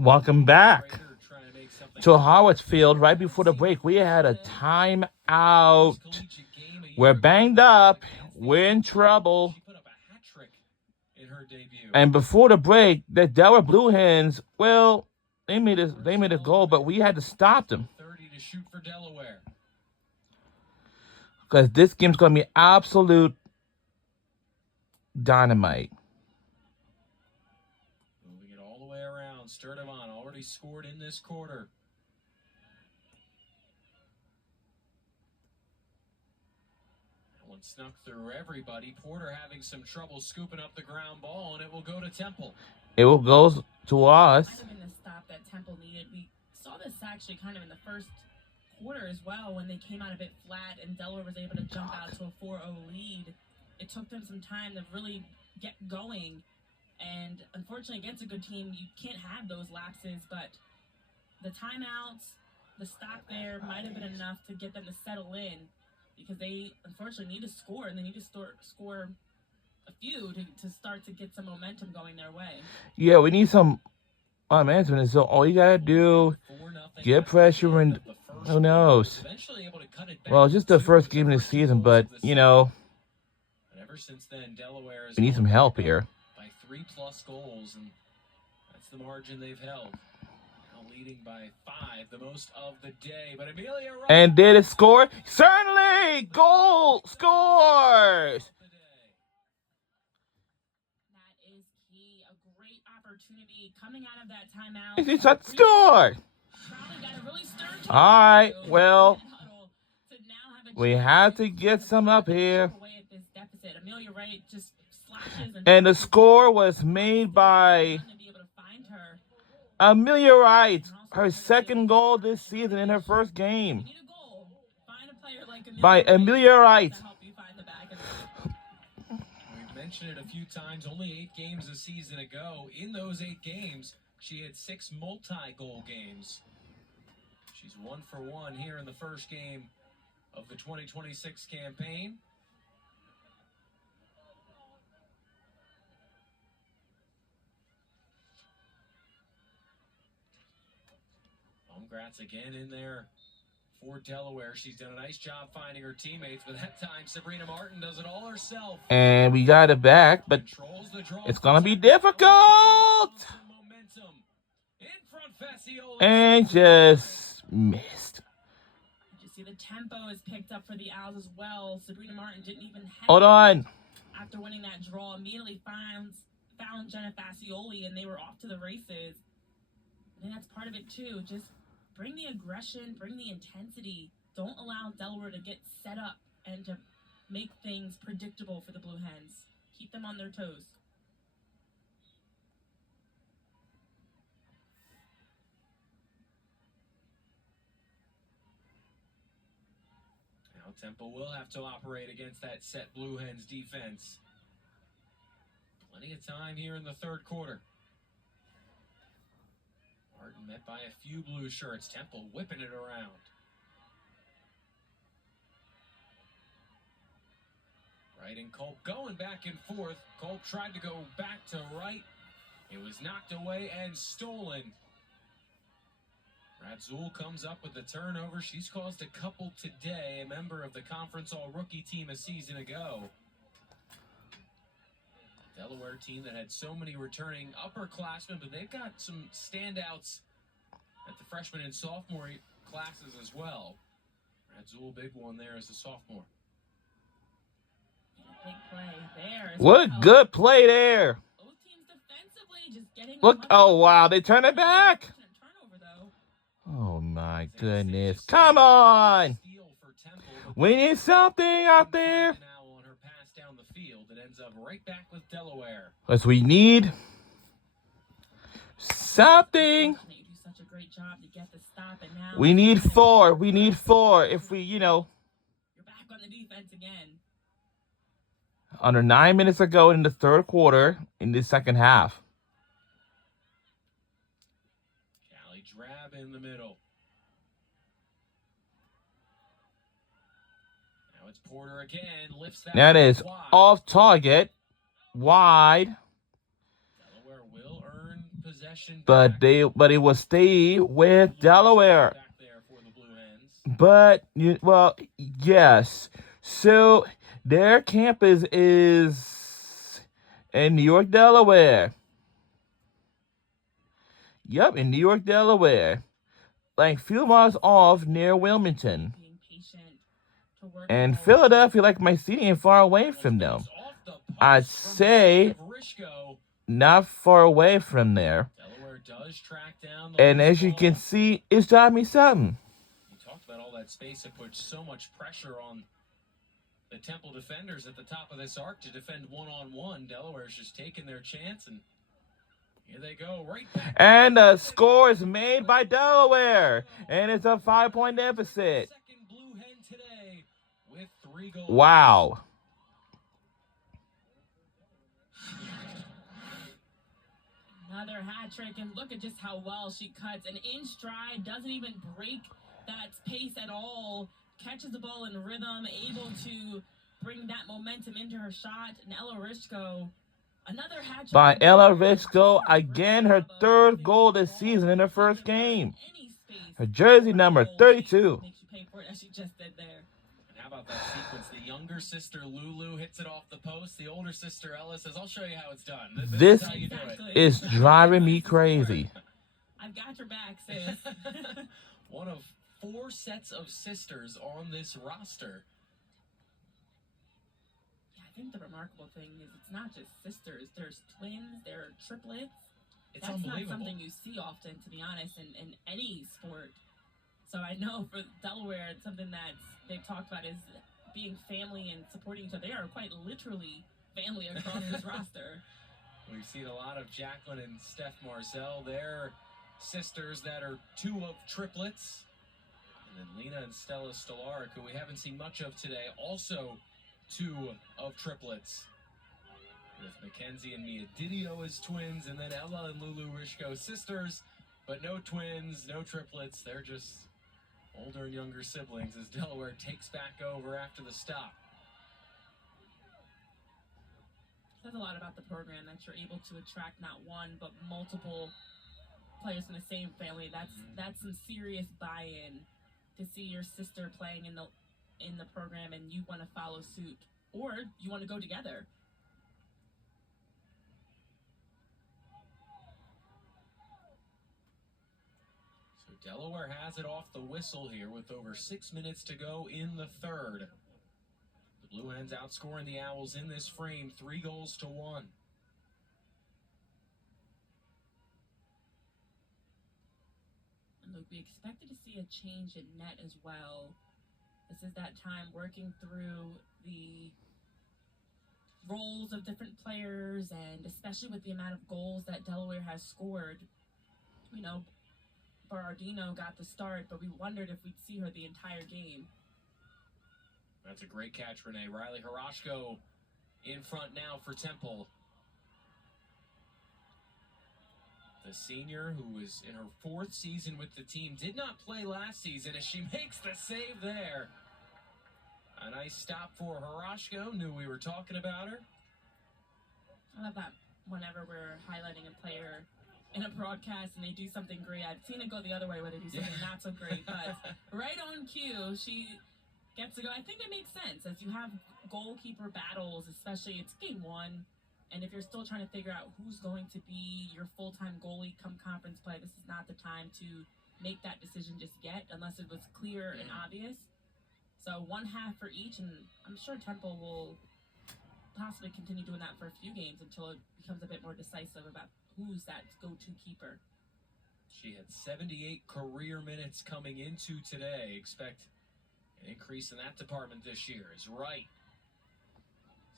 Welcome back to Howard's Field. Right before the break, we had a timeout. We're banged up. We're in trouble. And before the break, the Delaware Blue Hens, well, they made a goal, but we had to stop them. Because this game's going to be absolute dynamite. Moving it all the way around. Sturdivant already scored in this quarter. That one snuck through everybody. Porter having some trouble scooping up the ground ball, and it will go to Temple. It will go to us. Might have been the stop that Temple needed. We saw this actually kind of in the first quarter as well when they came out a bit flat and Delaware was able to jump out to a 4-0 lead. It took them some time to really get going. And unfortunately, against a good team, you can't have those lapses. But the timeouts, the stop there might have been enough to get them to settle in because they unfortunately need to score, and they need to score a few to start to get some momentum going their way. Yeah, we need some management. So all you got to do, get pressure, and who knows? Well, it's just the first game of the season, but, you know, we need some help here. 3+ goals, and that's the margin they've held. Now leading by 5, the most of the day. But Amelia Wright, and did it score? Certainly! Goal! Scores! That is key. A great opportunity coming out of that timeout. It's a score! Really all right, well, we have to get some up here. Amelia Wright just and the score was made by Amelia Wright, her second goal this season in her first game. By Amelia Wright. We've mentioned it a few times, only 8 games a season ago. In those 8 games, she had 6 multi-goal games. She's 1 for 1 here in the first game of the 2026 campaign. Congrats again in there for Delaware. She's done a nice job finding her teammates, but that time Sabrina Martin does it all herself. And we got it back, but it's going to be difficult. And just missed. You see the tempo is picked up for the Owls as well. Sabrina Martin didn't even have hold on. After winning that draw, immediately found Jenna Facioli, and they were off to the races. I think that's part of it too. Just bring the aggression, bring the intensity. Don't allow Delaware to get set up and to make things predictable for the Blue Hens. Keep them on their toes. Now Temple will have to operate against that set Blue Hens defense. Plenty of time here in the third quarter. Martin met by a few blue shirts. Temple whipping it around. Wright and Culp going back and forth. Culp tried to go back to right. It was knocked away and stolen. Radzul comes up with the turnover. She's caused a couple today, a member of the Conference All-Rookie team a season ago. Delaware team that had so many returning upperclassmen, but they've got some standouts at the freshman and sophomore classes as well. Radzul, big one there as a sophomore. Big play there. What a good play there. Both teams defensively just getting look, oh wow, they turn it back. Oh my goodness. Come on. We need something out there. Right back with Delaware. Because we need something. We need 4. We need 4. If we, you know. You're back on the defense again. Under 9 minutes ago in the third quarter, in the second half. Callie Drab in the middle. Now it's Porter again. Lifts that is wide. Off target. Wide. Delaware will earn possession. possession but back. it will stay with Delaware. Back there for the Blue Hens. But well, yes. So their campus is in New York, Delaware. Yep, in New York, Delaware. Like a few miles off near Wilmington. Being patient to work And the ball. Philadelphia, like my city, ain't far away from them. Off the I'd post from say Rishko. not far away from there. Delaware does track down the And loose as you ball. can see, it's driving me something. We talked about all that space. It puts so much pressure on the Temple defenders at the top of this arc to defend one-on-one. Delaware's just taking their chance, and here they go. Right back. And the score is made by Delaware. And it's a 5-point deficit. Second Blue Hen today with 3 goals. Wow. Another hat trick, and look at just how well she cuts. And in stride, doesn't even break that pace at all. Catches the ball in rhythm, able to bring that momentum into her shot. And Ella Rishko, another hat trick. By Ella Rishko, again her third goal this season in her first game. Her jersey number 32. Makes you pay for it, as she just did there. And how about that sequence? The younger sister Lulu hits it off the post. The older sister Ella says, "I'll show you how it's done. This is how you do it." is driving me crazy. I've got your back, sis. One of 4 sets of sisters on this roster. Yeah, I think the remarkable thing is it's not just sisters. There's twins, there are triplets. It's That's not unbelievable. something you see often, to be honest, in any sport. So I know for Delaware, it's something that they've talked about is being family and supporting each other. They are quite literally family across this roster. We've seen a lot of Jacqueline and Steph Marcel. They're sisters that are 2 of triplets. And then Lena and Stella Stolarik, who we haven't seen much of today, also 2 of triplets. With Mackenzie and Mia Didio as twins, and then Ella and Lulu Rishko sisters, but no twins, no triplets. They're just older and younger siblings as Delaware takes back over after the stop. Says a lot about the program that you're able to attract not one but multiple players from the same family. That's some serious buy-in to see your sister playing in the program and you want to follow suit, or you want to go together. So Delaware has it off the whistle here with over 6 minutes to go in the third. The Blue Hens outscoring the Owls in this frame 3-1. And look, we expected to see a change in net as well. This is that time working through the roles of different players, and especially with the amount of goals that Delaware has scored. We know Berardino got the start, but we wondered if we'd see her the entire game. That's a great catch, Renee. Riley Harashko in front now for Temple. The senior, who is in her 4th season with the team, did not play last season as she makes the save there. A nice stop for Harashko. Knew we were talking about her. I love that whenever we're highlighting a player in a broadcast and they do something great. I've seen it go the other way where they do something not so great, but right on cue, she gets to go. I think it makes sense as you have goalkeeper battles, especially it's game 1. And if you're still trying to figure out who's going to be your full-time goalie come conference play, this is not the time to make that decision just yet, unless it was clear and obvious. So 1 half for each, and I'm sure Temple will possibly continue doing that for a few games until it becomes a bit more decisive about who's that go-to keeper. She had 78 career minutes coming into today. Expect an increase in that department this year. Is right.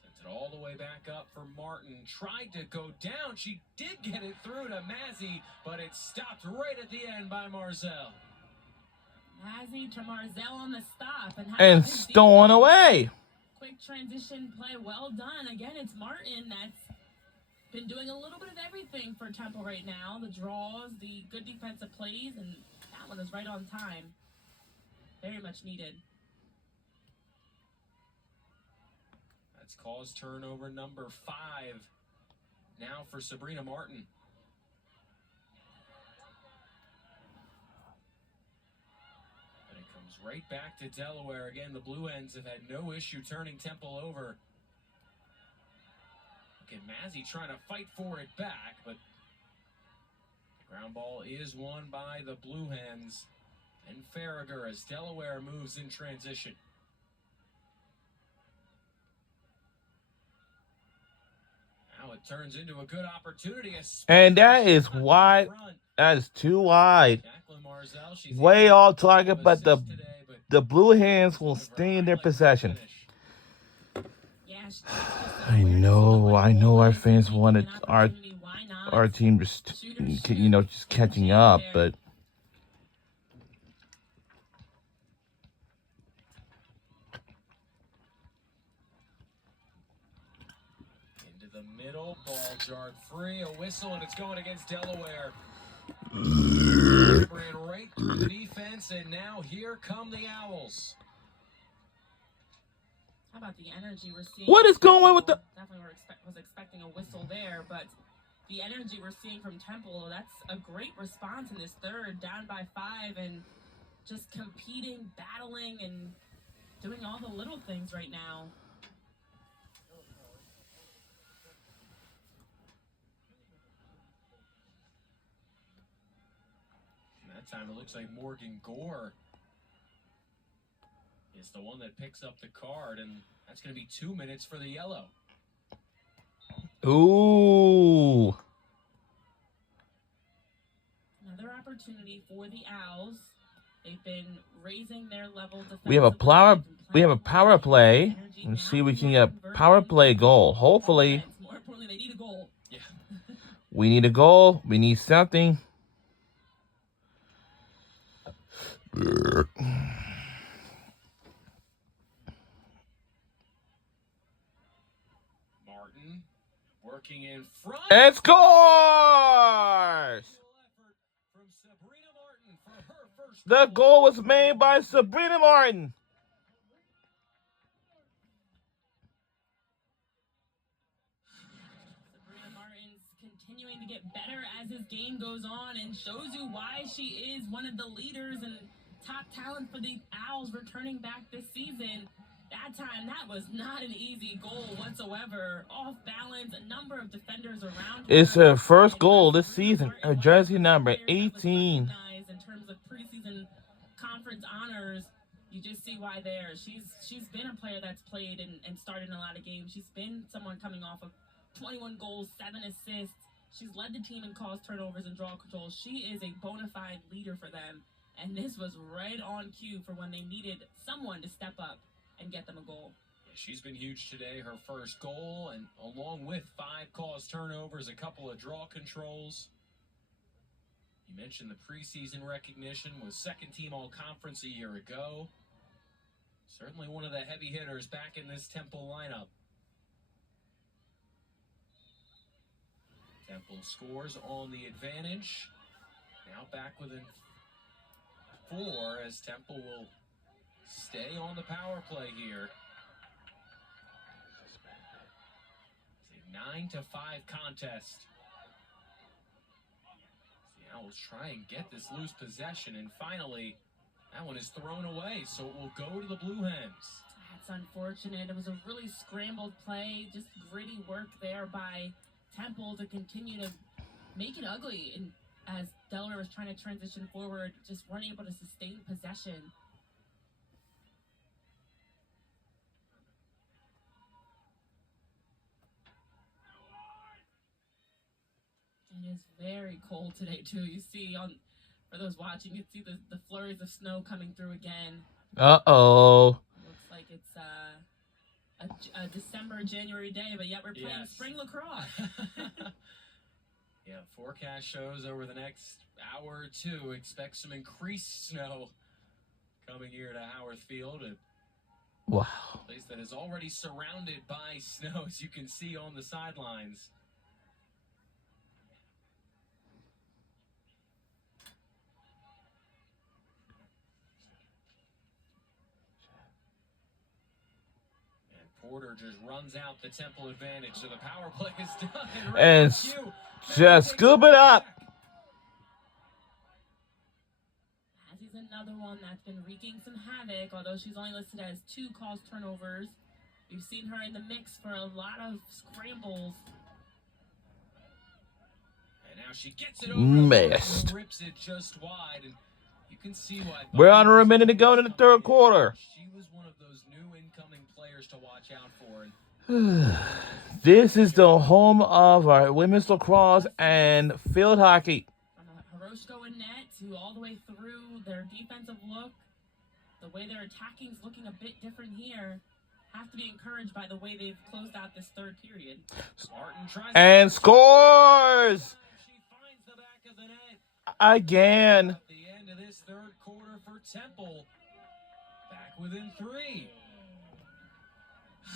Sent it all the way back up for Martin. Tried to go down. She did get it through to Mazzy, but it stopped right at the end by Marzell. Mazzy to Marzell on the stop. And stolen away. Quick transition play, well done. Again, it's Martin that's been doing a little bit of everything for Temple right now. The draws, the good defensive plays, and that one is right on time. Very much needed. That's cause turnover number 5 now for Sabrina Martin. Comes right back to Delaware. Again, the Blue Hens have had no issue turning Temple over. Okay, Mazzy trying to fight for it back, but the ground ball is won by the Blue Hens and Farragher as Delaware moves in transition. Now it turns into a good opportunity. And that is wide. That is too wide. Way off target, but the Blue Hens will stay in their possession. I know our fans wanted our team just, just catching up, but into the middle, ball jarred free, a whistle, and it's going against Delaware. Ran right through the defense, and now here come the Owls. How about the energy we're seeing? What is going on with the... Definitely was expecting a whistle there, but the energy we're seeing from Temple, that's a great response in this third, down by 5, and just competing, battling, and doing all the little things right now. And that time it looks like Morgan Gore is the one that picks up the card, and that's going to be 2 minutes for the yellow. Ooh. Another opportunity for the Owls. They've been raising their level. We have a power play. Let's see if we can get a power play goal. Hopefully. More importantly, they need a goal. Yeah. We need a goal. We need something. Martin working in front. And scores! From Sabrina Martin for her first The goal was made by Sabrina Martin. Sabrina Martin's continuing to get better as this game goes on and shows you why she is one of the leaders and top talent for the Owls returning back this season. That time, that was not an easy goal whatsoever. Off balance, a number of defenders around her. It's her first goal this season. Her jersey number 18. In terms of preseason conference honors, you just see why there. She's been a player that's played and started in a lot of games. She's been someone coming off of 21 goals, 7 assists. She's led the team in calls, turnovers, and draw control. She is a bona fide leader for them. And this was right on cue for when they needed someone to step up and get them a goal. Yeah, she's been huge today. Her first goal, and along with 5 calls, turnovers, a couple of draw controls. You mentioned the preseason recognition, was second team all-conference a year ago. Certainly one of the heavy hitters back in this Temple lineup. Temple scores on the advantage. Now back within 4 as Temple will stay on the power play here. It's a 9-5 contest. The Owls try and get this loose possession, and finally, that one is thrown away, so it will go to the Blue Hens. That's unfortunate. It was a really scrambled play, just gritty work there by Temple to continue to make it ugly. And as Delaware was trying to transition forward, just weren't able to sustain possession. It is very cold today, too. You see, for those watching, you see the flurries of snow coming through again. Uh-oh. Looks like it's a December, January day, but yet we're playing spring lacrosse. Yeah, forecast shows over the next hour or two, expect some increased snow coming here to Howarth Field. Wow. A place that is already surrounded by snow, as you can see on the sidelines. Porter just runs out the Temple advantage, so the power play is done. And just scoop it up. She's another one that's been wreaking some havoc, although she's only listed as 2 caused turnovers. We've seen her in the mix for a lot of scrambles. And now she gets it over. Missed. Rips it just wide. And you can see why. We're under a minute to go in the third quarter. She was one of those new incoming players to watch out for. This is the home of our women's lacrosse and field hockey. Horoshko and net to all the way through their defensive look. The way they're attacking is looking a bit different here. Have to be encouraged by the way they've closed out this third period. Martin tries And scores! She finds the back of the net. Again. At the end of this third quarter for Temple. Back within 3.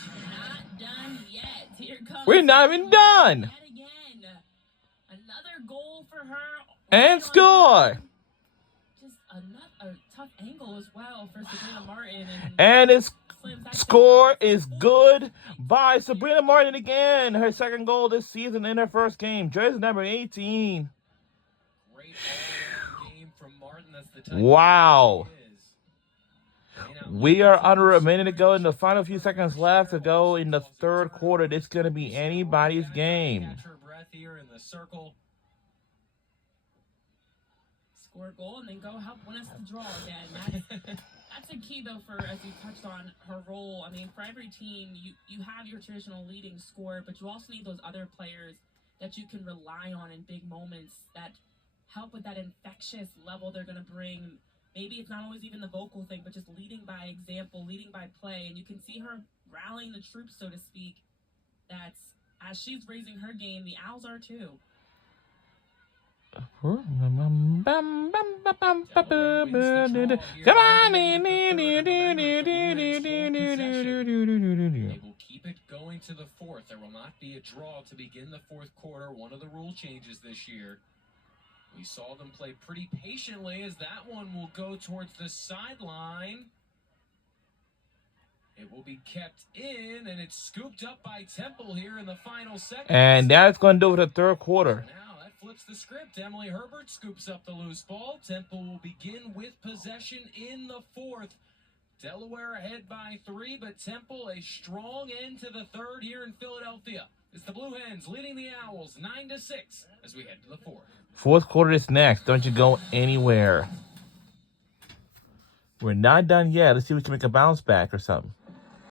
Not done yet. Here comes. We're not even done. Yet again. Another goal for her. And score. Just a tough angle as well for Sabrina Martin. And its Slims that score down. is good by Sabrina Martin again. Her second goal this season in her first game. Jersey number 18. Great all-around game from Martin. That's the type Wow. of player she is. We are under a minute to go in the final few seconds left to go in the third quarter. This is going to be anybody's game. Catch her breath here in the circle. Score a goal and then go help win us the draw again. That's a key, though, for, as you touched on, her role. I mean, for every team, you have your traditional leading scorer, but you also need those other players that you can rely on in big moments that help with that infectious level they're going to bring. Maybe it's not always even the vocal thing, but just leading by example, leading by play. And you can see her rallying the troops, so to speak. That's, as she's raising her game, the Owls are too. Come on. They will keep it going to the fourth. There will not be a draw to begin the fourth quarter. One of the rule changes this year. We saw them play pretty patiently as that one will go towards the sideline. It will be kept in, and it's scooped up by Temple here in the final seconds. And that's going to do it for the third quarter. Now that flips the script. Emily Herbert scoops up the loose ball. Temple will begin with possession in the fourth. Delaware ahead by 3, but Temple a strong end to the third here in Philadelphia. It's the Blue Hens leading the Owls 9-6 as we head to the fourth. Fourth quarter is next. Don't you go anywhere. We're not done yet. Let's see if we can make a bounce back or something.